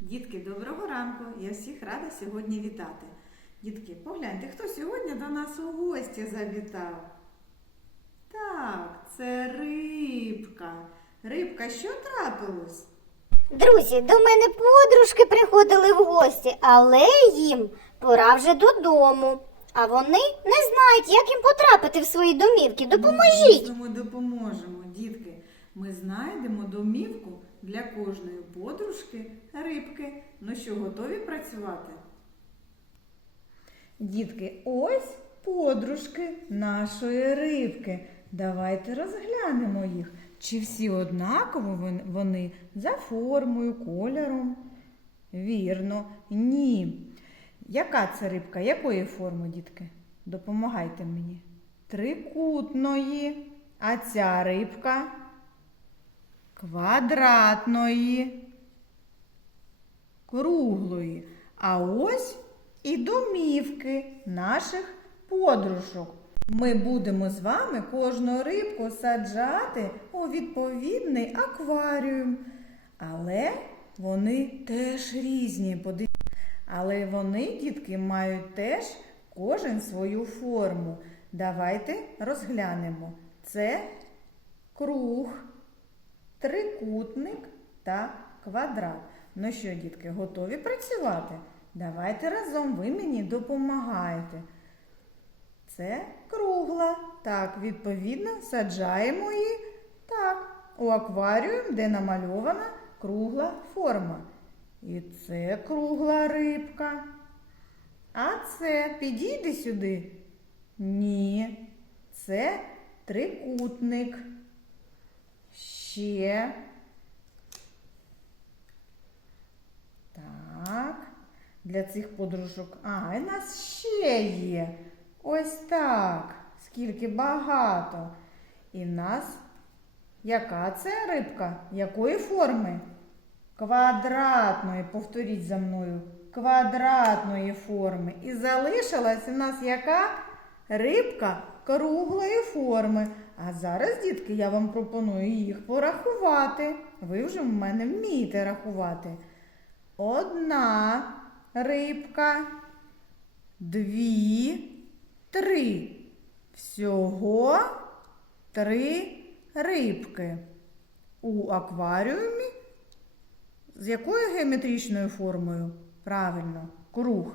Дітки, доброго ранку! Я всіх рада сьогодні вітати. Дітки, погляньте, хто сьогодні до нас у гості завітав? Так, це рибка. Рибка, що трапилось? Друзі, до мене подружки приходили в гості, але їм пора вже додому. А вони не знають, як їм потрапити в свої домівки. Допоможіть! Ми допоможемо, дітки. Ми знайдемо домівку для кожної подружки рибки. Ну що, готові працювати? Дітки, ось подружки нашої рибки. Давайте розглянемо їх. Чи всі однаково вони за формою, кольором? Вірно, ні. Яка це рибка? Якої форми, дітки? Допомагайте мені. Трикутної. А ця рибка квадратної, круглої. А ось і домівки наших подружок. Ми будемо з вами кожну рибку саджати у відповідний акваріум. Але вони теж різні. Подивіться. Але вони, дітки, мають теж кожен свою форму. Давайте розглянемо. Це круг, трикутник та квадрат. Ну що, дітки, готові працювати? Давайте разом ви мені допомагаєте. Це кругла. Так, відповідно, саджаємо її так, у акваріум, де намальована кругла форма. І це кругла рибка. А це підійде сюди? Ні. Це трикутник. Ще. Так. Для цих подружок. А, і нас ще є. Ось так. Скільки багато. І нас яка це рибка? Якої форми? Квадратної. Повторіть за мною. Квадратної форми. І залишилась у нас яка? Рибка круглої форми. А зараз, дітки, я вам пропоную їх порахувати. Ви вже в мене вмієте рахувати. Одна рибка, дві, три. Всього три рибки. У акваріумі з якою геометричною формою? Правильно, круг.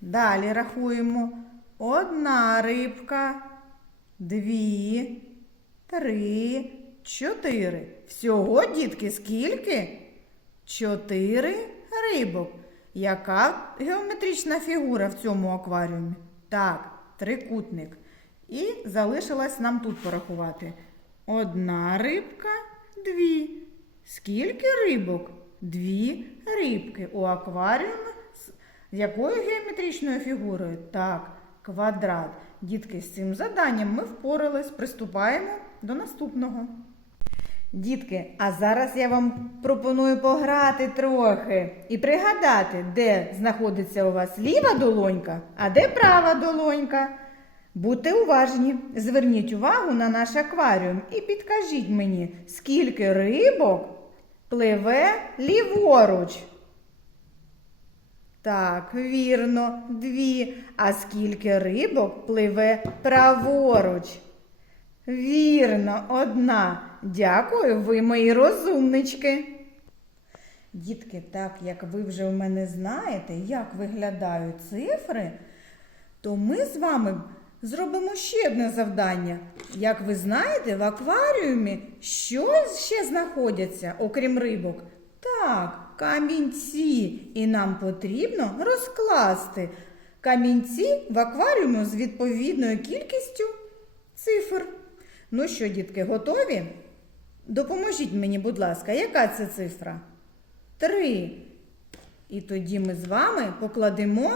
Далі рахуємо. Одна рибка, дві, три, чотири. Всього, дітки, скільки? Чотири рибок. Яка геометрична фігура в цьому акваріумі? Так, трикутник. І залишилось нам тут порахувати. Одна рибка, дві. Скільки рибок? Дві рибки у акваріумі з якою геометричною фігурою? Так, квадрат. Дітки, з цим заданням ми впорались. Приступаємо до наступного. Дітки, а зараз я вам пропоную пограти трохи і пригадати, де знаходиться у вас ліва долонька, а де права долонька. Будьте уважні, зверніть увагу на наш акваріум і підкажіть мені, скільки рибок пливе ліворуч. Так, вірно, дві. А скільки рибок пливе праворуч? Вірно, одна. Дякую, ви мої розумнички. Дітки, так як ви вже у мене знаєте, як виглядають цифри, то ми з вами зробимо ще одне завдання. Як ви знаєте, в акваріумі що ще знаходяться, окрім рибок? Так, камінці. І нам потрібно розкласти камінці в акваріумі з відповідною кількістю цифр. Ну що, дітки, готові? Допоможіть мені, будь ласка, яка це цифра? Три. І тоді ми з вами покладемо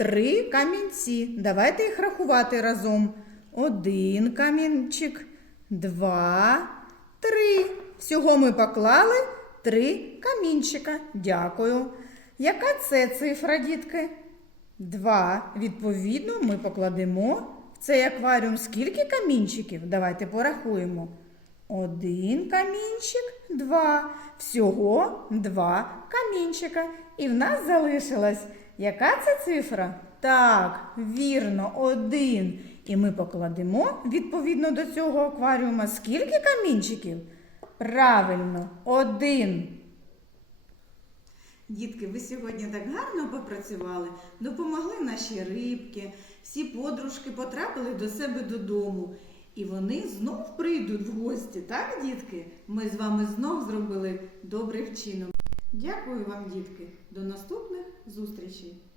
три камінці. Давайте їх рахувати разом. Один камінчик, два, три. Всього ми поклали три камінчика. Дякую. Яка це цифра, дітки? Два. Відповідно, ми покладемо в цей акваріум скільки камінчиків? Давайте порахуємо. Один камінчик, два. Всього два камінчика. І в нас залишилась яка це цифра? Так, вірно, один. І ми покладемо відповідно до цього акваріума скільки камінчиків? Правильно, один. Дітки, ви сьогодні так гарно попрацювали, допомогли наші рибки, всі подружки потрапили до себе додому. І вони знов прийдуть в гості, так, дітки? Ми з вами знов зробили добрий вчинок. Дякую вам, дітки. До наступних зустрічей!